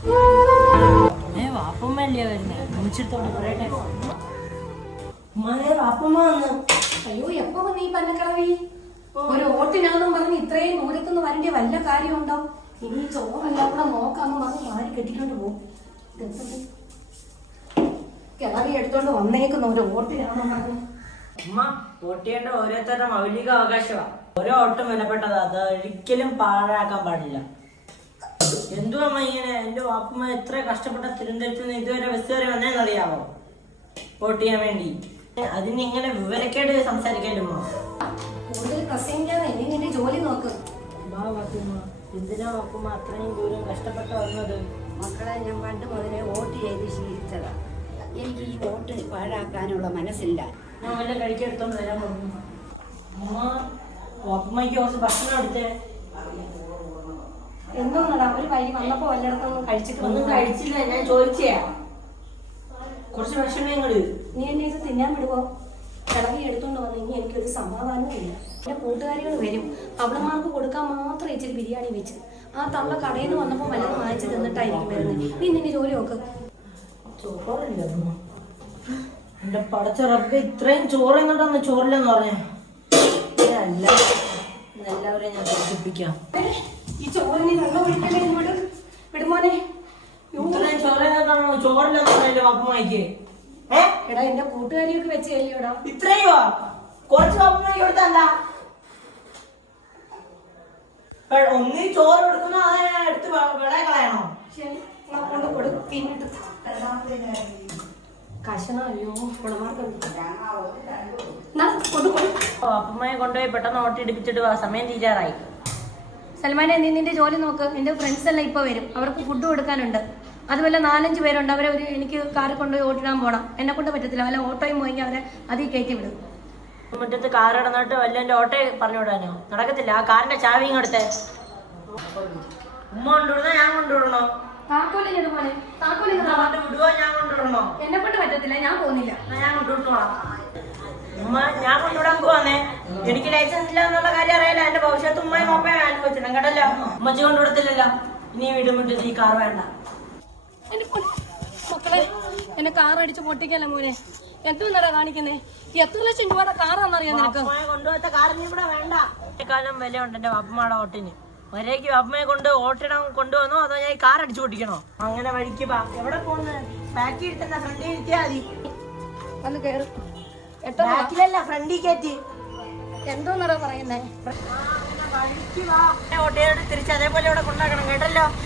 ഏ വാപ്പമ്മല്ലേ വരുന്നേ? വിളിച്ചിടത്തോട്ട് പറയട്ടെ ഉമ്മാനെ വാപ്പമ്മ വന്ന്. അയ്യോ എപ്പോ വന്ന് ഈ പന്നക്കളവി ഒരു ഓട്ടിനാന്നും പറഞ്ഞ് ഇത്രയും ദൂരത്തുനിന്ന് വരേണ്ട വല്ല കാര്യമുണ്ടോ? ഇനി ചോറെല്ലാം കൂടെ നോക്കാന്ന് പറഞ്ഞ് മാറി കെട്ടിക്കൊണ്ട് പോകും കിളവി എടുത്തോണ്ട് വന്നേക്കുന്ന ഒരു ഓട്ടിനാന്നും പറഞ്ഞു. ചെയ്യേണ്ട ഓരോരുത്തരുടെ മൗലിക അവകാശമാണ് ഓരോ ഓട്ടം വിലപ്പെട്ടതാ. അത് ഒരിക്കലും പാഴാക്കാൻ പാടില്ല. എന്തുവാ അമ്മ ഇങ്ങനെ? എന്റെ വാപ്പമ്മ എത്ര കഷ്ടപ്പെട്ട തിരുവനന്തപുരത്ത് നിന്ന് ഇതുവരെ ബസ് കയറി വന്നേന്നറിയാവോ? വോട്ട് ചെയ്യാൻ വേണ്ടി. അതിന് ഇങ്ങനെ വിവരക്കേട് സംസാരിക്കല്ലോ കൂടുതൽ പ്രസംഗിക്കാതെ ഇനി നിന്റെ ജോലി നോക്ക്. വാ വാപ്പമ്മ? എന്തിനാ വാപ്പമ്മ അത്രയും ദൂരം കഷ്ടപ്പെട്ട് വന്നത്? മക്കളെ ഞാൻ പണ്ട് മുതലേ വോട്ട് ചെയ്ത് ശീലിച്ചതാ. എനിക്ക് ഈ വോട്ട് പാഴാക്കാനുള്ള മനസ്സില്ല. ഞാൻ വല്ല കഴിക്കെടുത്തോണ്ട് വരാൻ വാപ്പമ്മയ്ക്ക് കുറച്ച് ഭക്ഷണം എടുത്തേ. എന്തോന്നടാ ഒരു വഴി വന്നപ്പോ വല്ലയിടത്തൊന്നും കഴിച്ചിട്ട് ഒന്നും വന്നു കഴിച്ചില്ല ഞാൻ ചോദിച്ചേ കുറച്ച് ഇങ്ങട് നീ എന്നെ ഇത് തിന്നാൻ വിടുവോ? കിളവി എടുത്തോണ്ട് വന്ന് ഇനി എനിക്കൊരു സമാധാനവും ഇല്ല. എന്റെ കൂട്ടുകാരികൾ വരും. അവളമാർക്ക് കൊടുക്കാൻ മാത്രം ഇച്ചിരി ബിരിയാണി വെച്ച്. ആ തള്ള കടയിൽ നിന്ന് വന്നപ്പോൾ വല്ലതും വാങ്ങിച്ച് തിന്നിട്ടായിരിക്കും വരുന്നത്. നീ നിന്റെ ജോലി നോക്ക്. ചോറില്ല. എന്റെ പടച്ച റബ്ബ് ഇത്രയും ചോറ് എങ്ങോട്ടൊന്ന് ചോറില്ലെന്ന് പറഞ്ഞ? അല്ല എല്ലാവരെയും ഞാൻ ദുഃഖിപ്പിക്കാം ഏ, ഈ ചോറിന് വെള്ളം ഒഴിക്കണേ ഇങ്ങോട്ട്? വിടുമോനെ എടാ എന്റെ കൂട്ടുകാരിയൊക്കെ ഇത്രയോ കുറച്ച് ഒന്നീ ചോറ് കൊടുക്കുന്ന എടുത്ത് കളയണോ? കൊണ്ട് കഷണം അയ്യോ കൊണ്ട് കൊണ്ടുപോയി പെട്ടെന്ന് ഓട്ടി ഇടിപ്പിച്ചിട്ട് വാ സമയം തീരാറായി. സൽമാനെ നീ നിന്റെ ജോലി നോക്ക്. എന്റെ ഫ്രണ്ട്സ് എല്ലാം ഇപ്പോൾ വരും. അവർക്ക് ഫുഡ് കൊടുക്കാനുണ്ട്. അതുപോലെ നാലഞ്ച് പേരുണ്ട്. അവരെ ഒരു എനിക്ക് കാറിൽ കൊണ്ടുപോയി ഓട്ടിടാൻ പോകണം എന്നെ കൊണ്ട് പറ്റത്തില്ല. വല്ല ഓട്ടോയും പോയെങ്കിൽ അവരെ അതിൽ കയറ്റി വിടും. മുറ്റത്ത് കാർ ഇടന്നിട്ട് വല്ല എന്റെ ഓട്ടോ പറഞ്ഞു വിടാനോ? നടക്കത്തില്ല. ആ കാറിന്റെ ചാവി ഇങ്ങടുത്തെ ഉമ്മ കൊണ്ടുവിടുന്ന ഞാൻ കൊണ്ടുവിടണോ വിടുവോ? ഞാൻ കൊണ്ടുവിടണോ എന്നെ കൊണ്ട് പറ്റത്തില്ല. ഞാൻ പോകുന്നില്ല. ഞാൻ കൊണ്ടുവിട്ടോളാം ഉമ്മ ഞാൻ കൊണ്ടുവിടാൻ പോവാന്നേ. എനിക്ക് ലൈസൻസ് ഇല്ല എന്നുള്ള കാര്യം അറിയാലോ എന്റെ ഭവിഷ്യത്ത് ഉമ്മയും കടല്ല ഉമ്മച്ചി കൊണ്ടുവിടത്തില്ലല്ലോ ഇനി വീടും മുറ്റത്ത് ഈ കാർ വേണ്ട. മക്കളെ എന്നെ കാർ അടിച്ച് പൊട്ടിക്കല്ല മോനെ? എന്തോന്നടാ കാണിക്കുന്നേ? എത്ര ലക്ഷം രൂപയുടെ കാറാന്നറിയാം നിനക്ക്? കൊണ്ടുപോകാത്ത നീ ഇവിടെ വേണ്ട. കാലം വിലയുണ്ട് എന്റെ വാപ്പമ്മയുടെ ഓട്ടിന് ഒരേക്ക് വാപ്പമ്മയെ കൊണ്ട് ഓട്ടിടാൻ കൊണ്ടുവന്നോ അതോ ഞാൻ ഈ കാർ അടിച്ചു പൊട്ടിക്കണോ? അങ്ങനെ വഴിക്ക് എവിടെ പോകുന്നത് ബാക്കി ഇരുത്തുന്ന ഫ്രണ്ടിൽ ഇരുത്തിയാ മതി. ബാക്കിലല്ല ഫ്രണ്ടിൽ കയറ്റി എന്തോന്നടാ പറയുന്നേ? തിരിച്ച് അതേപോലെ ഇവിടെ കൊണ്ടാക്കണം കേട്ടല്ലോ.